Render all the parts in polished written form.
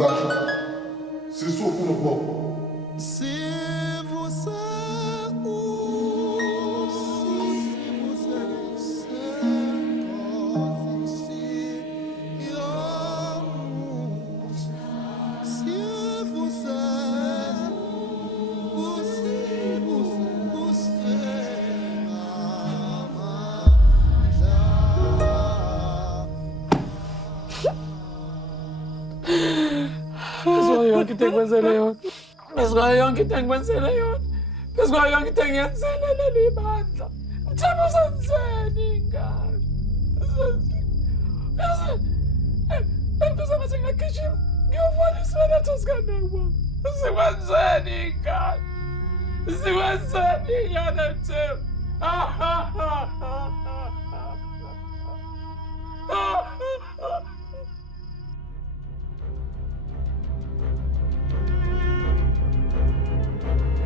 Ukasho. Sisofuna ukuba. Pessoal, eu que tenho que vencer Leon. Pessoal, eu que tenho que vencer Lele Banda. Estamos a vencer, ninguém. Eu pensava assim na questão que eu vou esperar todos ganhando. Se vencer, ninguém. Se vencer, ninguém não tem.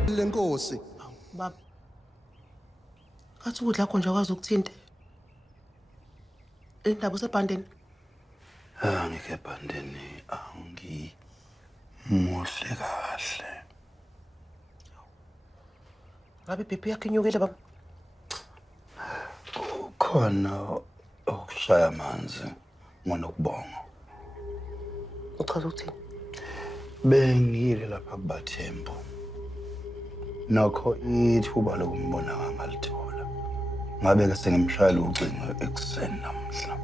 Lenkosi. Baba. Kathi ukudla akho nje akwazi ukuthinta. Indaba usebhandeni. Ngike ebhandeni muhle kahle. Ngabe iBP yakho inyukile baba? Khona ukushaya amanzi ngonokubonga. Uchaza ukuthini? Bengiyile lapha kubathembu. Nokho ithuba lokumbona ngalithola. Ngabe ke sengimshayela ucingo ekuseni namhla.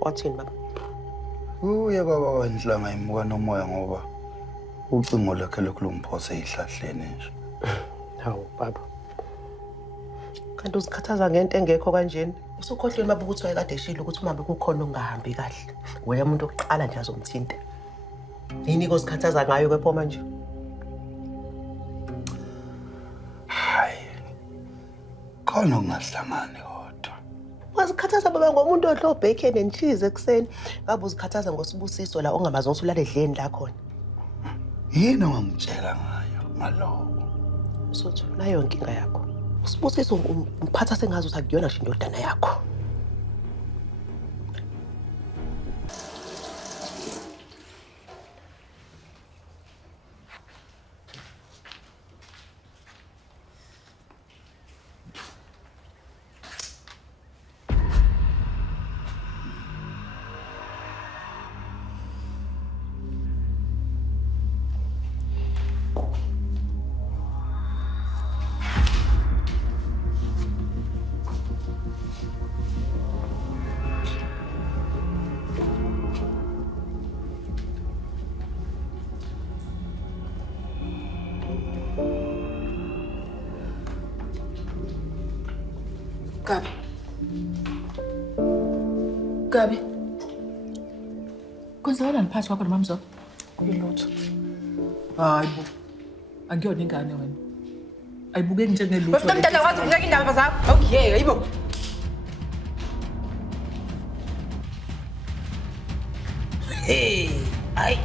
Wathini baba? Uye baba wenhlanga imuka nomoya ngoba ucingo lakhe lokhu lumphose ezihlahleni nje. Hawu baba. Kanti uzikhathaza ngento engekho kanjeni. Usukhohlweni baba ukuthi wayekade eshilo ukuthi uma bekukhona ungahambi kahle. Wena umuntu oqala nje azomthinta. Yini kozikhathaza ngayo ke pho manje? Khona ungahlangani kodwa. Wazikhathaza baba ngomuntu odla obacon and cheese ekuseni. Ngabe uzikhathaza ngosibusiso la ongamazi ukuthi ulale edleni la khona. Yini ongangitshela ngayo ngalowo? Sotho nayo inkinga yakho. Usibusiso umphatha sengazi ukuthi akuyona nje indodana yakho. Gabi. Kwenzakalani phakathi kwakho noMamZobe? Kuyilutho. Hayi bo. Angiyona ingane wena. Ayibukeki njengelutho. Wena mntana wathi ungeke indaba zakho. Okay, hayibo. Hey, ay.